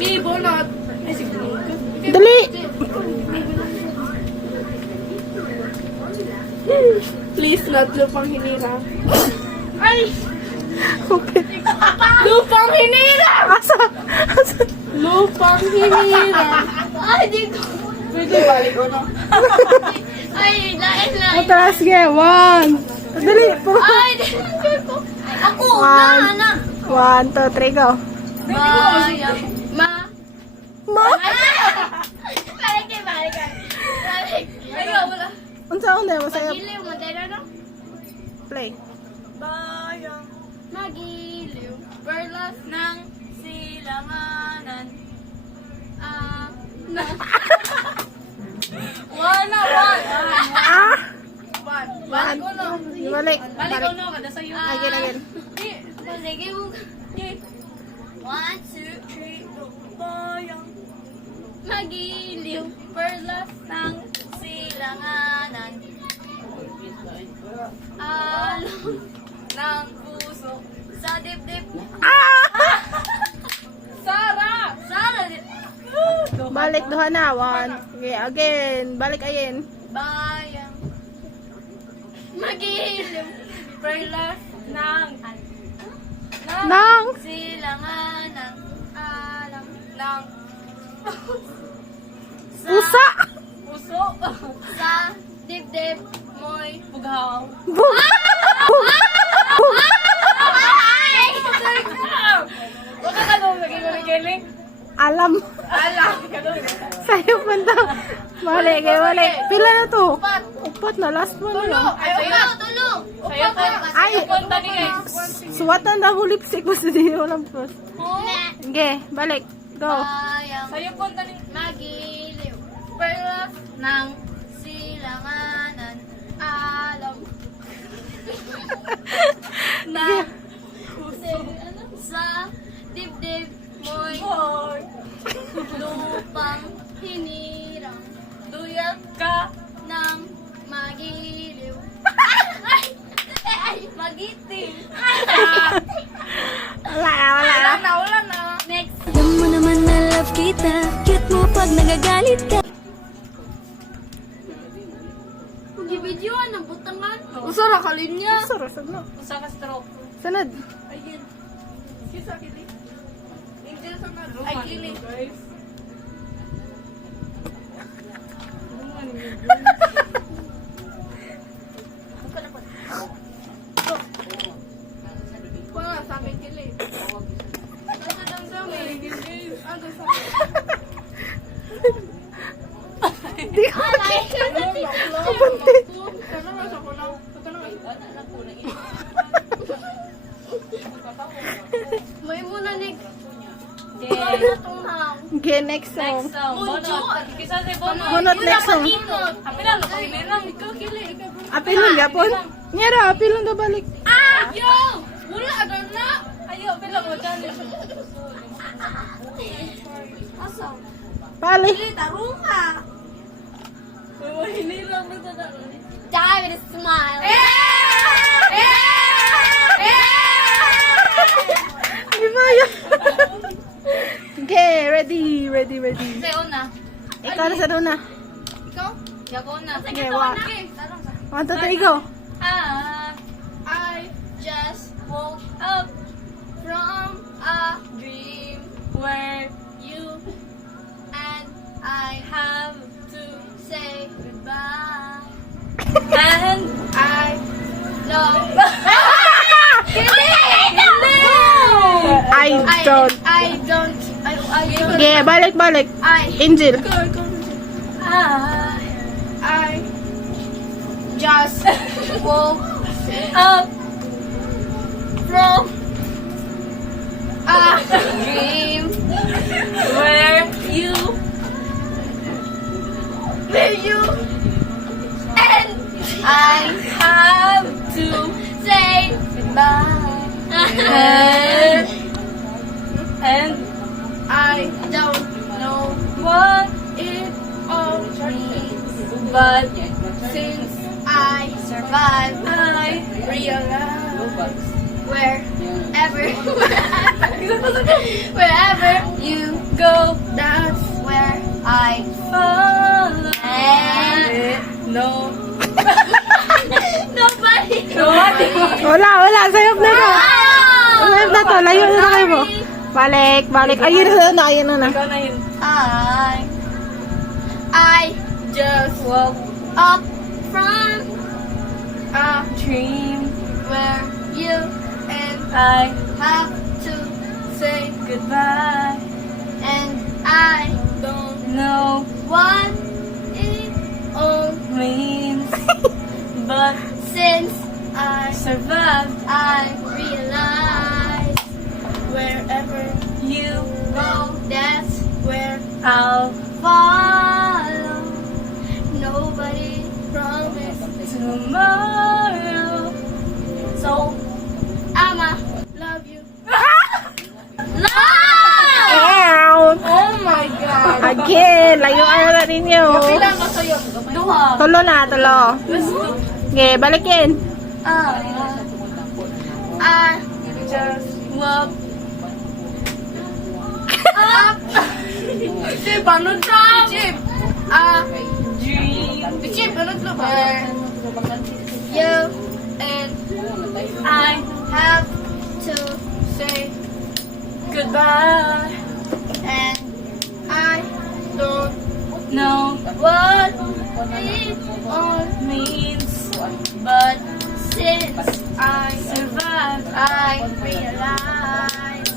May bonat. Dali! Please, not lupang hinira. Ay! Okay. Lupang hinira! Asa? Asa? Lupang hinira. Ay, dito. Pwede balik ko na. Ay, lain lang. O, tara, sige. 1. Dali po. Ay, dito. Ako, One. na. 1, 2, 3, go. Bayang. Ma? Balik kayo, balik kayo. Balik. Ay, wala. Unsa unsa mo sa'yo? Magiliw, madala na. Play. Bayang. Magiliw. Perlas ng silanganan. Na. One. Ah! Balik ko na. Balik. Balik ko na. Kada sa'yo. Again. Sige, one, two, three, go. Bayang. Magiliw. Perlas ng silanganan. Alam ng puso sa dibdib. Ah! Sara! Sara, Balik duha na. 1. Okay, again. Balik again. bayang. Magiliw. Perlas ng Nang! silanganan. Alam ng Usa! Puso. sa dibdib mo'y Bughaw. Bug! Bug! Bug! Huwag ka nung naging Alam. Alam. Sa'yo punta. Balik kayo, balik. Pila na to? Upat na. Last one na lang. Ay, sa'yo. Tulo. Sa'yo po. Ay! Punta ni guys. Suwatan na mo lipstick mo sa di walang post. Nga. Okay, balik. Go. Bayang. Sa'yo punta ni... Magiliw. Perlas ng silanganan. Alam. Na. Sa dibdib mo'y Hoy. lupang hinirang. Duyag ka. Ng magiliw. Ay, magiting. Wala na. Wala na. Next. Alam mo naman na love kita. Cute mo pag nagagalit ka. Gibidyoan ng butangan. Usara ka linya. Sarasag na. Usa ka stroke. Sunod. Ayun. Kisa kini. Angel sa na. Ay kini. Guys. Wala sa akin kili. Ano lang sa may guys. Ano sa Di ko. Kabanti. Ano na sa kulang? Ito na May muna ni Yeah. tunghang. Okay, next song. Next song. Bonot. Kisa si Bonot. Bunot next song. Apila lo kay Mirang. Ikaw kili. Apilon gapon. Nyara, apilon na balik. Yo! Wala na na. Ayo, pila mo dyan. Asa? Balik. Tarunga. Hinirang mo sa daan. Die with a smile. Di ba yun? Okay, ready. Say una. Ikaw na sa duna. Ikaw? Yako na. Okay, one. Tarong sa. 1, 2, 3, go. I just woke up from a dream where you and I have to say goodbye. And I love. I don't. I don't. Okay, balik. Angel. I just woke up from a dream where you and I have to say goodbye. And I don't know what it all means, but since I survived, I realize wherever, wherever you go, that's where I follow. And No. nobody. Wala. Sayop na ito. Sayop na to. Layo na kayo mo. Balik. Ayun na. Ikaw na yun. I Just walk up from a dream. where you and I have to say goodbye. and I Don't know what it all means, but since I survived. I realize Wherever you go, that's where I'll follow. Nobody promised tomorrow. so I'ma love you. Ow! Oh my God. Again. Layuan na ninyo. Kailan ka sa'yo? Duha. Tulo na. Let's do. Okay, balikin. I Just walk up Chip, ano dyan? Chip. dream Chip, ano dyan? where you and I have to say goodbye. and I Don't know what it all means, but since I survived. I realize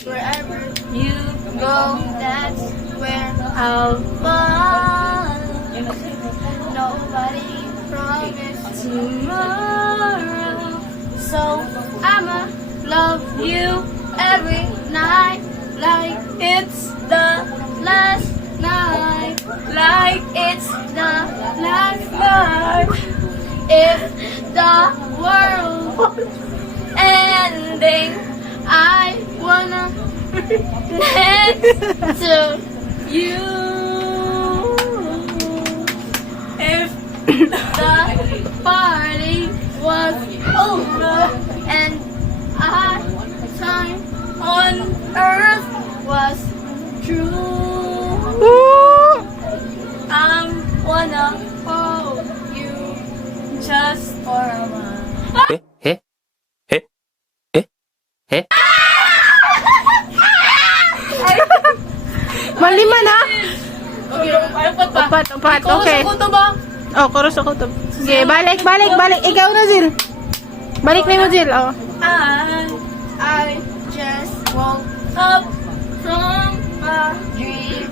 Wherever you go, that's where I'll follow. Nobody promised tomorrow. so I'ma love You every night like it's the last night, like it's the last night. if the world ending I wanna dance to You if the party was over and our time on earth was true. Woo! I'm wanna hold you just for a while. Malima na. Okay, apat pa. Upat. Ikaw, Okay. sa kuto ba? Oh, chorus ako to. Sige, balik. Ikaw na, Jill. Balik na mo, Jill. Oh. I just woke Up from a dream.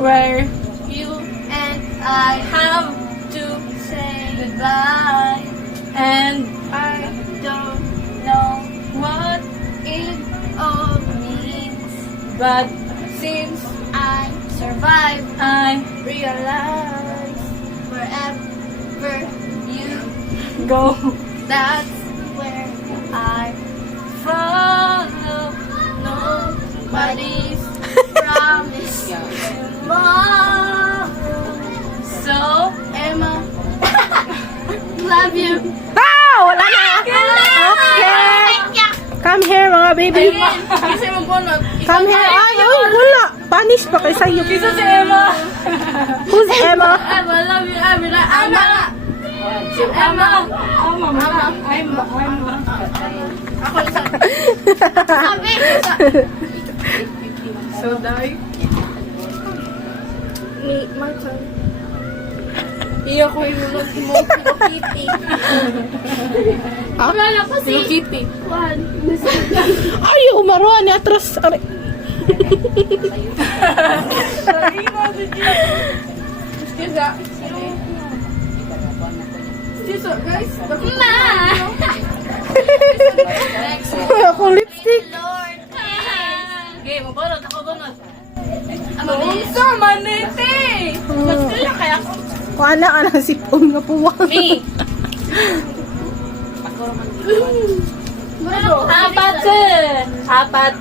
where You and I have to say goodbye. and I don't know what it all means. but Since I survived, I realize wherever you go that's where I follow. nobody's promise tomorrow. So Emma, love you. Ah! Wala na. Okay. Come here, mga baby. kasi mo bunot. Come here. Ay, wala. Punish pa kay sa'yo. Isa si Emma. Who's Emma? Emma, love you. Emma. Si Emma. Emma. Ako isa. Sabi. So die. My turn. Iya ko yung Hello Kitty. Wala na Hello kasi. Kitty. One. Ay, umaruan ni atras. Aray. Excuse ah. Excuse guys. Ma. Ako lipstick. Lord. Okay, mabunot. Ako bunot. Unsa manete? Magstila kaya ko. Kung ana sipon nga puwang. Me. Apat.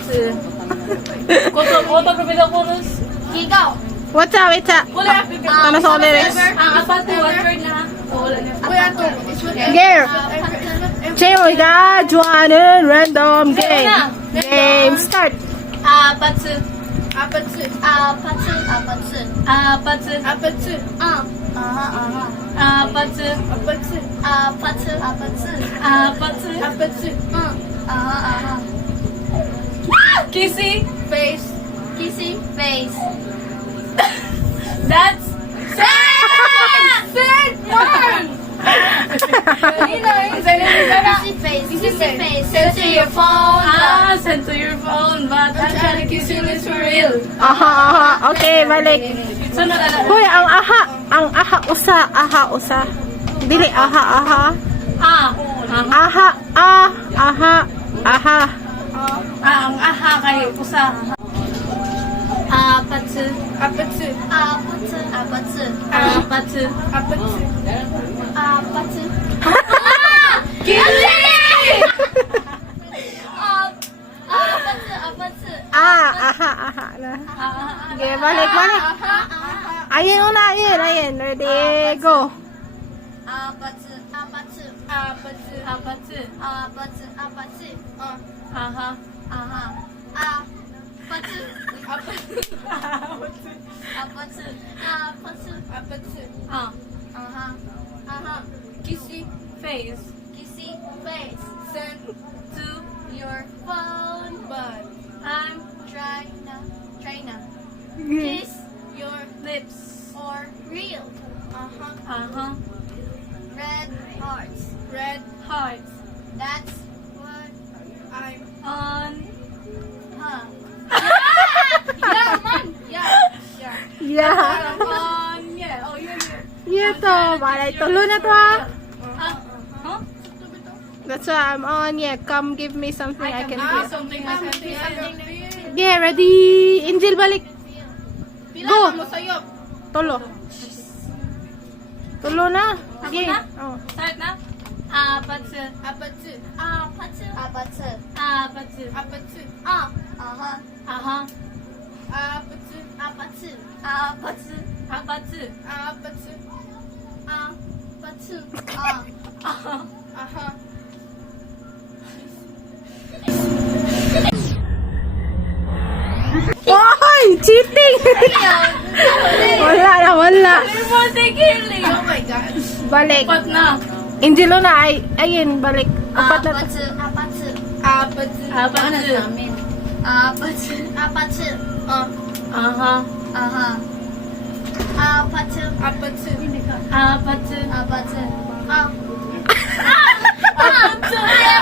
Koto kapila chorus. Ikaw. What's up? Wala. Tama sa lyrics. Ang apat one word na. Wala na. Kuya to. Girl. 재호이가 좋아하는 랜덤 게임. 게임 스타트. 아파트. 아파트. 아파트. 아파트. 아파트. 아파트. 아하. 아파트. 아파트. 아파트. 아파트. 아파트. 아하. 키시. 페이스. Kissy face. That's Sid one. Kissy face. Kissy face. Send to your phone. Send to your phone, but I'm trying to kiss you, it's for real. Aha. Okay, balik. Sunod na. Hoy, ang aha usa. Dili aha. Aha. Ang aha kay usa. 아파트. 아파트. 아파트. 아파트. 아파트. 아파트. 아파트. 키시. 아파트. Aha na. Okay, balik. Ayun una, ayun. Ready, go. 아파트. 아파트. 아파트. 아파트. 아파트. 아파트. 아하. 아하. 아파트. 아파트. 아파트. 아파트. 아파트. 아하. 아하. 키시. Face. Kissy face. Send To your phone. but I'm trying to kiss your lips for real. Red hearts. red Hearts. That's what I'm on. yeah man yeah Yeah. on yeah oh yun Yeah to. Malay, tulo na to ha. Huh? That's why I'm on. Yeah, come give me something I can feel. something I can feel. Yeah, ready. Angel, balik. Pila Go. mo sayo Tulo. Tulo na. Ako Yeah. na? Oh. Start na? 아파트. 아파트 아파트. 아파트. 아파트. 아파트 아하. 아하. 아파트 아파트. 아파트. 아파트. 아파트 아파트. 아하 Oy! Cheating! wala. oh my gosh Balik. Apat na. Angel na. Ayun, balik. Apat na. 아파트. 아파트. 아파트 아파트. 아파트. 아파트. 아하. 아하. 아파트. 아파트 아파트. 아파트.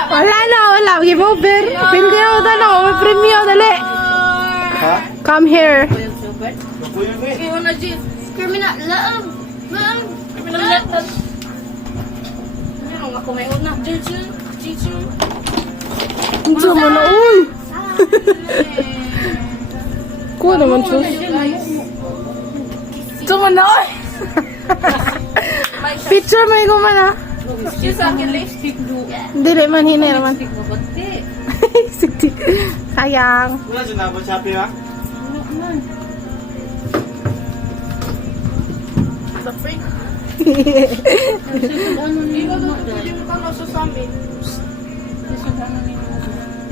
Wala. Give over. Pin kayo na. May premio. Dali. Come here. Iwan na Jin Criminal. Laam. Criminal. Ano nga kung may una? Jisu Gusto mo na. Uy! Kuha naman siya. Gusto mo na oy Picture mo ikaw man ha. Yung sa akin lipstick Dili man hinay naman. Sikti. Sayang. Wala siya na ba Shopee ha? the freak hindi ko doon pwede mo ka nasa sa amin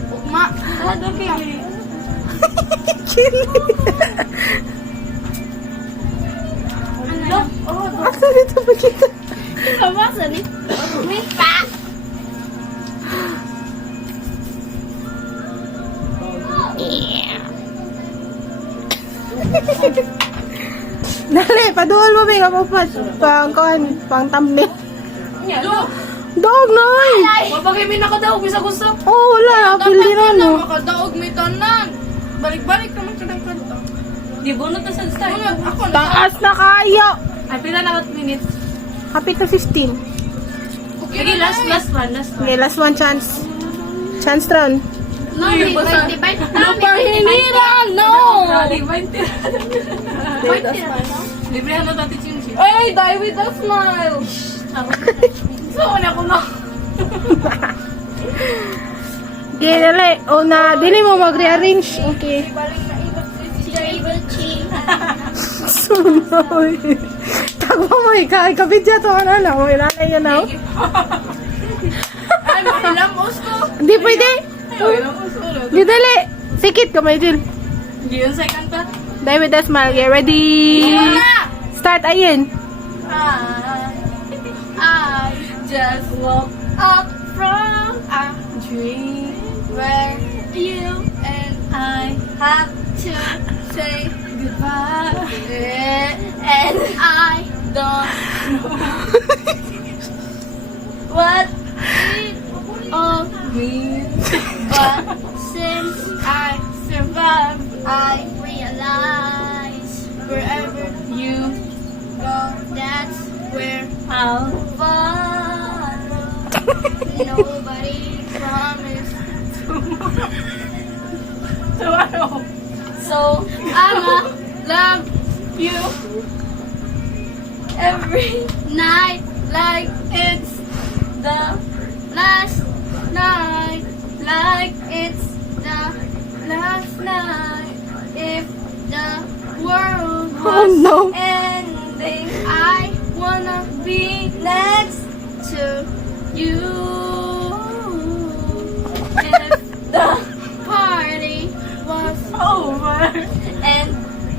ugma doon kaya Asa dito ba kita? Kamasa ni? Pa! Dali, paduol mo may kapapas. Pang thumbnail. Dog na ay! mapagay may nakadaog bisa gusto Oh, wala. Apil din ano. makadaog may tanan balik-balik naman ka ng kanta Di bunot na sa start. ako na Taas na kayo. Ay, pila na minutes? Kapit na 15. Sige, last one. Okay, last one chance. Chance round. No, 25. Pahinira no Libre na dati Chinchi. ay die with a smile So, una ko na. Okay, dali. O na, dili mo mag-rearrange. Okay. Sunoy. Tagwa mo ikaw. Kabidya to ano na. May lalay yan na. ay Ilamos ko. Hindi pwede. Ilamos ko. Di dali. Sikit kamay, Jill. Yun sa kanta. Die with a smile. Get ready. Start, ayun. I Just walk up from a dream where you and I have to say goodbye. and I Don't what it all mean, but since I survive I realize wherever you go. that's where I'll follow. Nobody promised. tomorrow. So I'ma love You every night like it's the last night, like it's the last night. if the World Oh, was no. ending. I Wanna be next to you. If the party was over and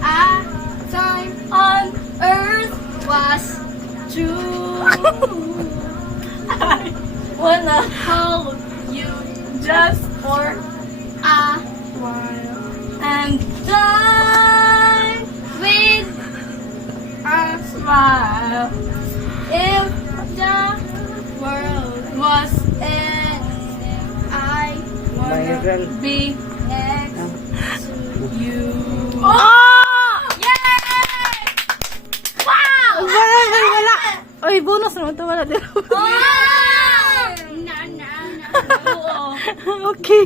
our time on earth was true, I wanna hold you just for a while and die with a smile. If the world was ending, I wanna be next to you. Oh! Yay! Wow! Wala. Oy, bonus naman to. Wala din. na na na Oo. Okay.